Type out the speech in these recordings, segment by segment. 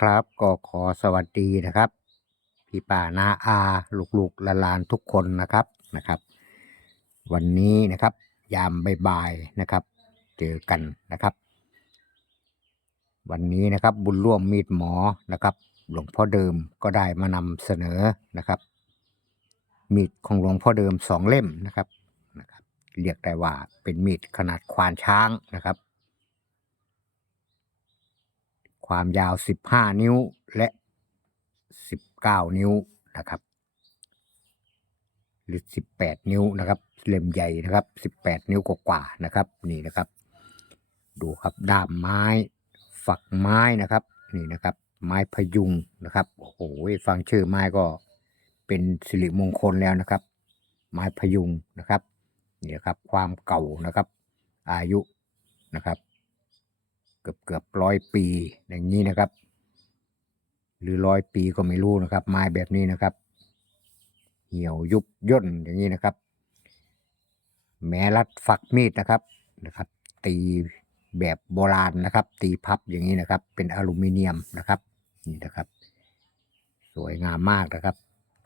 ครับ ก็ขอสวัสดีนะครับ พี่ป่านาอาลูกๆหลานทุกคนนะครับนะครับ วันนี้นะครับ ยามบ่ายๆนะครับ เจอกันนะครับ วันนี้นะครับบุญร่วมมีดหมอนะครับ หลวงพ่อเดิมก็ได้มานำเสนอนะครับ มีดของหลวงพ่อเดิมสองเล่มนะครับนะครับ เรียกได้ว่าเป็นมีดขนาดควานช้างนะครับ ความยาว 15 นิ้วและ 19 นิ้วนะครับ หรือ 18 นิ้วนะครับเล่มใหญ่นะครับ 18 นิ้วกว่าๆนะครับนี่นะครับ ดูครับด้ามไม้ ฝักไม้นะครับนี่นะครับ ไม้พยุงนะครับโอ้โหฟังชื่อไม้ก็เป็นสิริมงคลแล้วนะครับ ไม้พยุงนะครับนี่นะครับความเก่านะครับ อายุนะครับ เกือบเกือบร้อยปีอย่างนี้นะครับ หรือร้อยปีก็ไม่รู้นะครับ ไม้แบบนี้นะครับ เหี่ยวยุบย่นอย่างนี้นะครับ แม้รัดฝักมีดนะครับนะครับ ตีแบบโบราณนะครับ ตีพับอย่างนี้นะครับ เป็นอลูมิเนียมนะครับนี่นะครับ สวยงามมากนะครับ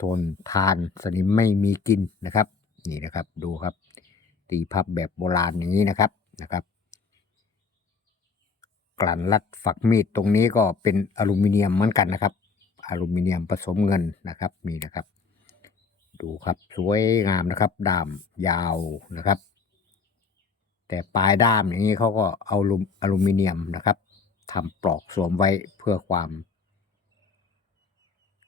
ทนทานสนิมไม่มีกินนะครับ นี่นะครับดูครับ ตีพับแบบโบราณอย่างนี้นะครับนะครับ กลั่นรัดฝักมีดตรงนี้ก็เป็นอลูมิเนียมเหมือนกันนะครับ อลูมิเนียมผสมเงินนะครับนี่นะครับ ดูครับสวยงามนะครับ ด้ามยาวนะครับ แต่ปลายด้ามอย่างนี้เขาก็เอาอลูมิเนียมนะครับทำปลอกสวมไว้เพื่อความ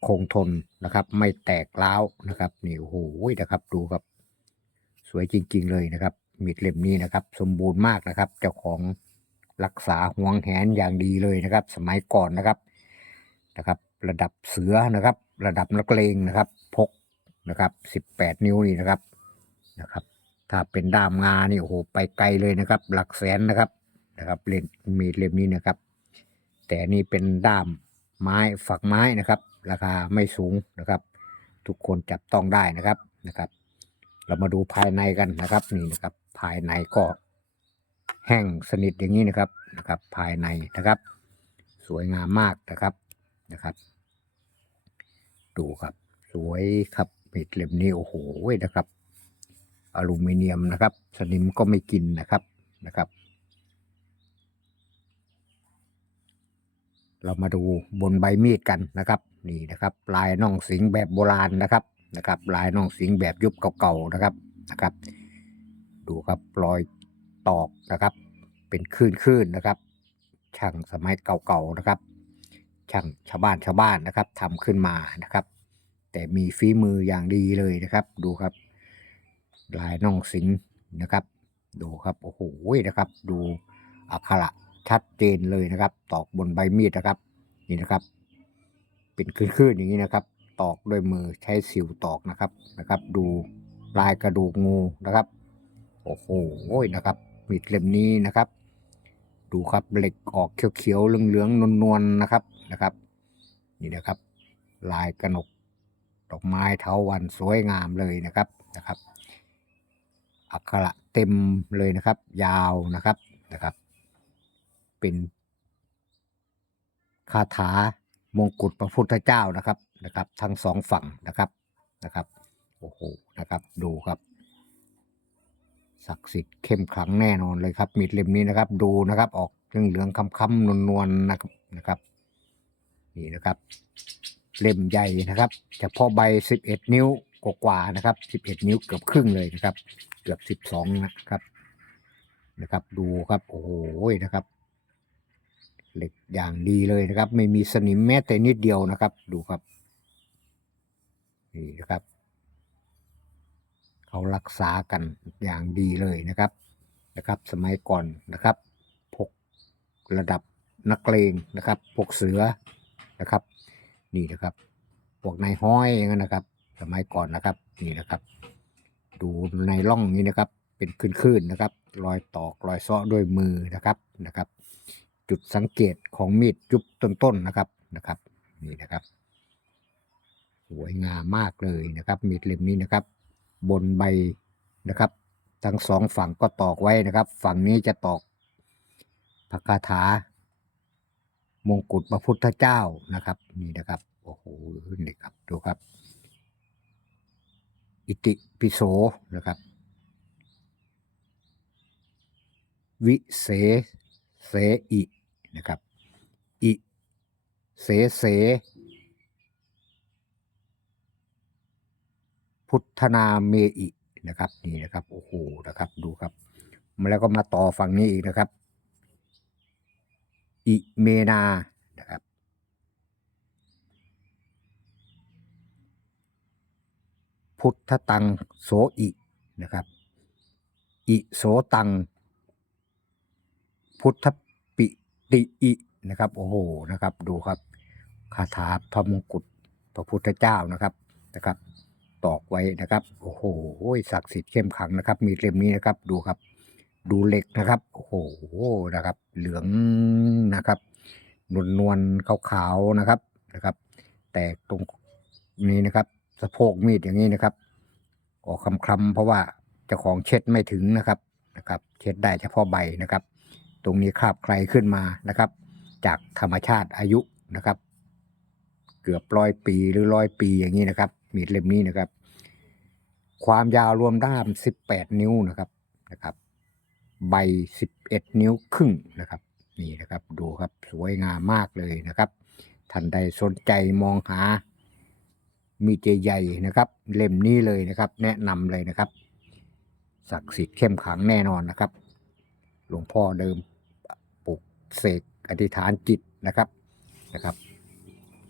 คงทนนะครับ ไม่แตกร้าวนะครับนี่โอ้โหนะครับ ดูครับ สวยจริง ๆ เลยนะครับมีดเล่มนี้นะครับ สมบูรณ์มากนะครับ เจ้าของ รักษาห่วงแหนอย่างดีเลยนะครับ สมัยก่อนนะครับนะครับ ระดับเสือนะครับ ระดับนักเลงนะครับ พกนะครับสิบแปดนิ้วนี่นะครับนะครับ ถ้าเป็นด้ามงานี่โอ้โหไปไกลเลยนะครับ หลักแสนนะครับนะครับเล่นมีดเล่มนี้นะครับ แต่นี่เป็นด้ามไม้ฝักไม้นะครับ ราคาไม่สูงนะครับ ทุกคนจับต้องได้นะครับนะครับ เรามาดูภายในกันนะครับนี่นะครับ ภายในก็ แห้งสนิทอย่างนี้นะครับนะครับ ภายในนะครับ สวยงามมากนะครับนะครับ ดูครับ สวยครับมีดเล่มนี้โอ้โหนะครับอลูมิเนียมนะครับ สนิมก็ไม่กินนะครับนะครับ เรามาดูบนใบมีดกันนะครับ นี่นะครับ ลายน่องสิงแบบโบราณนะครับนะครับ ลายน่องสิงแบบยุคเก่าๆนะครับนะครับ ดูครับรอย ตอกนะครับ เป็นคลื่นๆนะครับ ช่างสมัยเก่าๆนะครับ ช่างชาวบ้านชาวบ้านนะครับทำขึ้นมานะครับ แต่มีฝีมืออย่างดีเลยนะครับ ดูครับ ลายน่องสิงนะครับ ดูครับโอ้โหนะครับ ดูอักขระชัดเจนเลยนะครับ ตอกบนใบมีดนะครับ นี่นะครับ เป็นคลื่นๆอย่างนี้นะครับ ตอกด้วยมือใช้สิวตอกนะครับนะครับ ดูลายกระดูกงูนะครับ โอ้โหนะครับ มีดเล่มนี้นะครับ ดูครับเหล็กออกเขียวๆเหลืองๆนวลๆนะครับนะครับ นี่นะครับ ลายกระหนกดอกไม้เถาวันสวยงามเลยนะครับนะครับ อักขระเต็มเลยนะครับ ยาวนะครับนะครับ เป็นคาถามงกุฎพระพุทธเจ้านะครับนะครับ ทั้งสองฝั่งนะครับนะครับโอ้โหนะครับ ดูครับ ศักดิ์สิทธิ์เข้มขลังแน่นอนเลยครับมีดเล่มนี้นะครับ ดูนะครับ ออกเหลืองเหลืองๆค้ำๆนวลๆนะครับนะครับ นี่นะครับ เล่มใหญ่นะครับเฉพาะใบ11นิ้วกว่าๆนะครับ11นิ้วเกือบครึ่งเลยนะครับ เกือบ12นะครับนะครับ ดูครับโอ้โหนะครับ เหล็กอย่างดีเลยนะครับ ไม่มีสนิมแม้แต่นิดเดียวนะครับ ดูครับนี่นะครับ เขารักษากันอย่างดีเลยนะครับนะครับ สมัยก่อนนะครับพกระดับนักเลงนะครับพกเสือนะครับ นี่นะครับพวกนายห้อยอย่างนั้นนะครับ สมัยก่อนนะครับนี่นะครับ ดูในร่องนี้นะครับ เป็นคลื่นๆนะครับ รอยตอกรอยเซาะด้วยมือนะครับนะครับ จุดสังเกตของมีดยุบต้นๆนะครับนะครับ นี่นะครับ สวยงามมากเลยนะครับมีดเล่มนี้นะครับ บนใบนะครับ ทั้งสองฝั่งก็ตอกไว้นะครับ ฝั่งนี้จะตอกพระคาถามงกุฎพระพุทธเจ้านะครับ นี่นะครับโอ้โหนี่ครับดูครับ อิติปิโสนะครับ วิเศเสอินะครับ อิเสเส พุทธนาเมอินะครับนี่นะครับโอ้โหนะครับดูครับมาแล้วก็มาต่อฝั่งนี้อีกนะครับ อิเมนานะครับพุทธตังโสอินะครับอิโสตัง พุทธปิติอินะครับโอ้โหนะครับดูครับคาถาพระมงกุฎพระพุทธเจ้านะครับนะครับ ตอกไว้นะครับ โอ้โหศักดิ์สิทธิ์เข้มขังนะครับ มีเล่มนี้นะครับ ดูครับ ดูเหล็กนะครับ โอ้โหนะครับ เหลืองนะครับ นวลนวลขาวๆนะครับนะครับ แต่ตรงนี้นะครับ สะโพกมีดอย่างนี้นะครับออกคำๆเพราะว่าเจ้าของเช็ดไม่ถึงนะครับนะครับ เช็ดได้เฉพาะใบนะครับ ตรงนี้คราบใครขึ้นมานะครับ จากธรรมชาติอายุนะครับ เกือบร้อยปีหรือร้อยปีอย่างนี้นะครับ มีดเล่มนี้นะครับ ความยาวรวมด้าม 18 นิ้วนะครับนะครับ ใบ 11 นิ้วครึ่งนะครับ นี่นะครับดูครับสวยงามมากเลยนะครับท่านใดสนใจมองหา มีดใหญ่ๆนะครับ เล่มนี้เลยนะครับ แนะนำเลยนะครับศักดิ์สิทธิ์เข้มขังแน่นอนนะครับ หลวงพ่อเดิมปลุกเสกอธิษฐานจิตนะครับนะครับ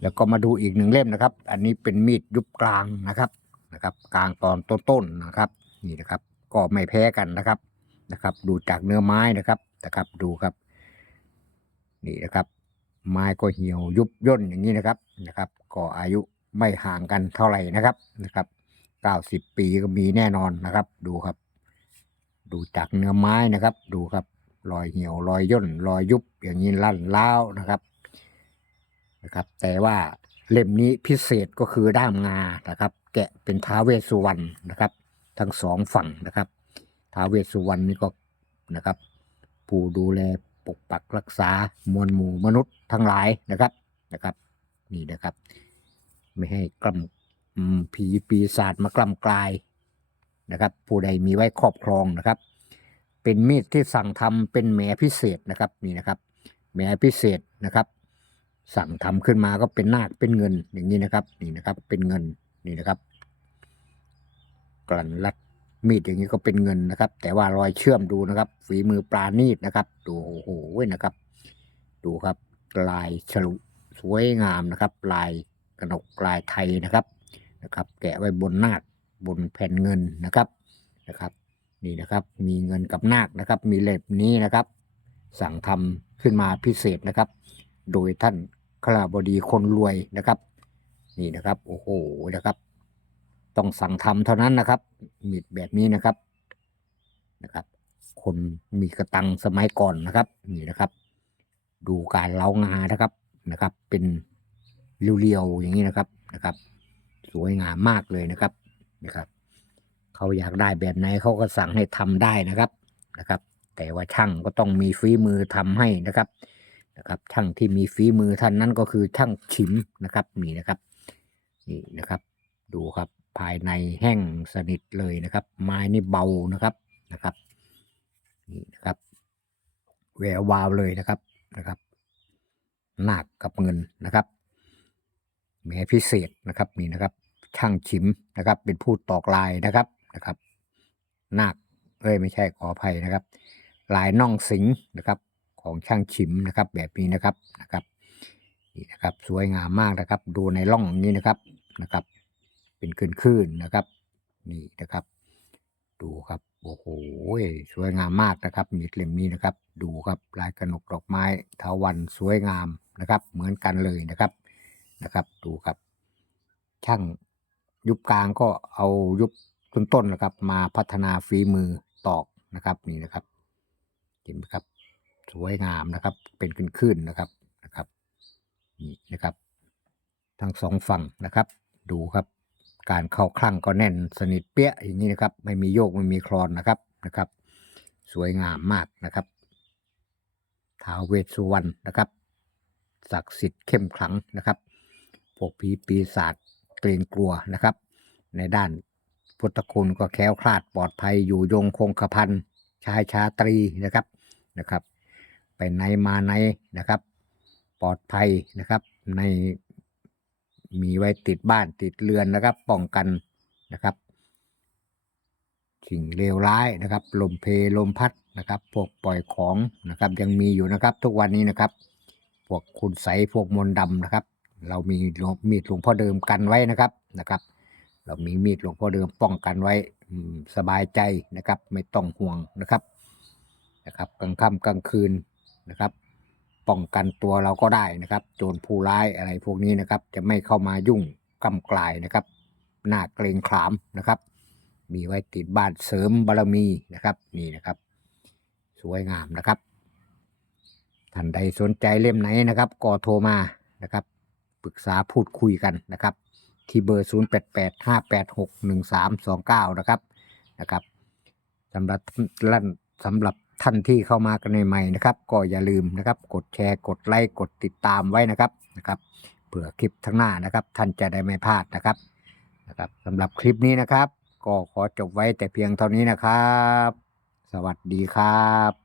แล้วก็มาดูอีกหนึ่งเล่มนะครับ อันนี้เป็นมีดยุบกลางนะครับนะครับ กลางตอนต้นๆนะครับ นี่นะครับ ก็ไม่แพ้กันนะครับนะครับ ดูจากเนื้อไม้นะครับนะครับ ดูครับ นี่นะครับ ไม้ก็เหี่ยวยุบย่นอย่างนี้นะครับนะครับ ก็อายุไม่ห่างกันเท่าไหร่นะครับนะครับเก้าสิบปีก็มีแน่นอนนะครับ ดูครับ ดูจากเนื้อไม้นะครับ ดูครับ รอยเหี่ยวรอยย่นรอยยุบอย่างนี้ลั่นล้าวนะครับ นะครับ แต่ว่าเล่มนี้พิเศษก็คือด้ามงานะครับ แกะเป็นท้าเวสสุวรรณนะครับ ทั้งสองฝั่งนะครับท้าเวสสุวรรณนี่ก็นะครับ ผู้ดูแลปกปักรักษามวลหมู่มนุษย์ทั้งหลายนะครับนะครับนี่นะครับ ไม่ให้กล้ำอืมผีปีศาจมากล้ำกลายนะครับ ผู้ใดมีไว้ครอบครองนะครับ เป็นมีดที่สั่งทำเป็นแหมพิเศษนะครับนี่นะครับแหมพิเศษนะครับ สั่งทำขึ้นมาก็เป็นนาคเป็นเงินอย่างนี้นะครับ นี่นะครับ เป็นเงินนี่นะครับ กลั่นรัดมีดอย่างนี้ก็เป็นเงินนะครับ แต่ว่ารอยเชื่อมดูนะครับ ฝีมือปราณีตนะครับ ดูโอ้โหนะครับ ดูครับ ลายฉลุสวยงามนะครับ ลายกระหนกลายไทยนะครับนะครับ แกะไว้บนนาคบนแผ่นเงินนะครับนะครับ นี่นะครับ มีเงินกับนาคนะครับ มีเล่มนี้นะครับ สั่งทำขึ้นมาพิเศษนะครับ โดยท่าน ขลาบดีคนรวยนะครับ นี่นะครับ โอ้โหนะครับ ต้องสั่งทำเท่านั้นนะครับ มีดแบบนี้นะครับนะครับ คนมีกระตังสมัยก่อนนะครับ นี่นะครับ ดูการเล้างานะครับนะครับ เป็นเรียวๆอย่างนี้นะครับนะครับ สวยงามมากเลยนะครับนะครับเขาอยากได้แบบไหนเขาก็สั่งให้ทำได้นะครับนะครับ แต่ว่าช่างก็ต้องมีฝีมือทำให้นะครับ นะครับช่างที่มีฝีมือท่านนั้นก็คือช่างฉิมนะครับนี่นะครับนี่นะครับ ดูครับภายในแห้งสนิทเลยนะครับ ไม้นี่เบานะครับนะครับนี่นะครับแวววาวเลยนะครับนะครับหนาคกับเงินนะครับแหมพิเศษนะครับนี่นะครับ ช่างฉิมนะครับ เป็นผู้ตอกลายนะครับนะครับนาคเอ้ยไม่ใช่ขออภัยนะครับ ลายน่องสิงนะครับ ของช่างฉิมนะครับ แบบนี้นะครับนะครับนี่นะครับสวยงามมากนะครับ ดูในร่องนี้นะครับนะครับ เป็นคลื่นๆนะครับ นี่นะครับ ดูครับโอ้โหสวยงามมากนะครับมีดเล่มนี้นะครับ ดูครับลายกระหนกดอกไม้ทาวันสวยงามนะครับ เหมือนกันเลยนะครับนะครับ ดูครับ ช่างยุบกลางก็เอายุบต้นๆนะครับ มาพัฒนาฝีมือตอกนะครับนี่นะครับ เห็นไหมครับ สวยงามนะครับ เป็นขึ้นๆนะครับนะครับนี่นะครับ ทั้งสองฝั่งนะครับ ดูครับการเข้าคลั่งก็แน่นสนิทเปี้ยอย่างนี้นะครับ ไม่มีโยกไม่มีคลอนนะครับนะครับ สวยงามมากนะครับท้าวเวสสุวรรณนะครับศักดิ์สิทธิ์เข้มขลังนะครับพวกผีปีศาจเกรงกลัวนะครับ ในด้านพุทธคุณก็แค้วคลาดปลอดภัยอยู่ยงคงกระพันชายชาตรีนะครับนะครับ ไปไหนมาไหนนะครับ ปลอดภัยนะครับ ในมีไว้ติดบ้านติดเรือนนะครับ ป้องกันนะครับสิ่งเลวร้ายนะครับ ลมเพลลมพัดนะครับ พวกปล่อยของนะครับ ยังมีอยู่นะครับ ทุกวันนี้นะครับ พวกคุณใสพวกมนต์ดำนะครับ เรามีมีดหลวงพ่อเดิมกันไว้นะครับนะครับ เรามีมีดหลวงพ่อเดิมป้องกันไว้สบายใจนะครับ ไม่ต้องห่วงนะครับนะครับกลางค่ำกลางคืน นะครับ ป้องกันตัวเราก็ได้นะครับ โจรผู้ร้ายอะไรพวกนี้นะครับ จะไม่เข้ามายุ่งกำกลายนะครับหน้าเกรงขามนะครับ มีไว้ติดบ้านเสริมบารมีนะครับนี่นะครับ สวยงามนะครับท่านใดสนใจเล่มไหนนะครับ ก็โทรมานะครับปรึกษาพูดคุยกันนะครับ ที่เบอร์ 0 8 8 5 8 6 1 3 2 9 นะครับนะครับสำหรับท่านสำหรับ ท่านที่เข้ามากันใหม่ๆนะครับ ก็อย่าลืมนะครับ กดแชร์กดไลค์กดติดตามไว้นะครับนะครับเผื่อคลิปทั้งหน้านะครับ ท่านจะได้ไม่พลาดนะครับนะครับสำหรับคลิปนี้นะครับ ก็ขอจบไว้แต่เพียงเท่านี้นะครับ สวัสดีครับ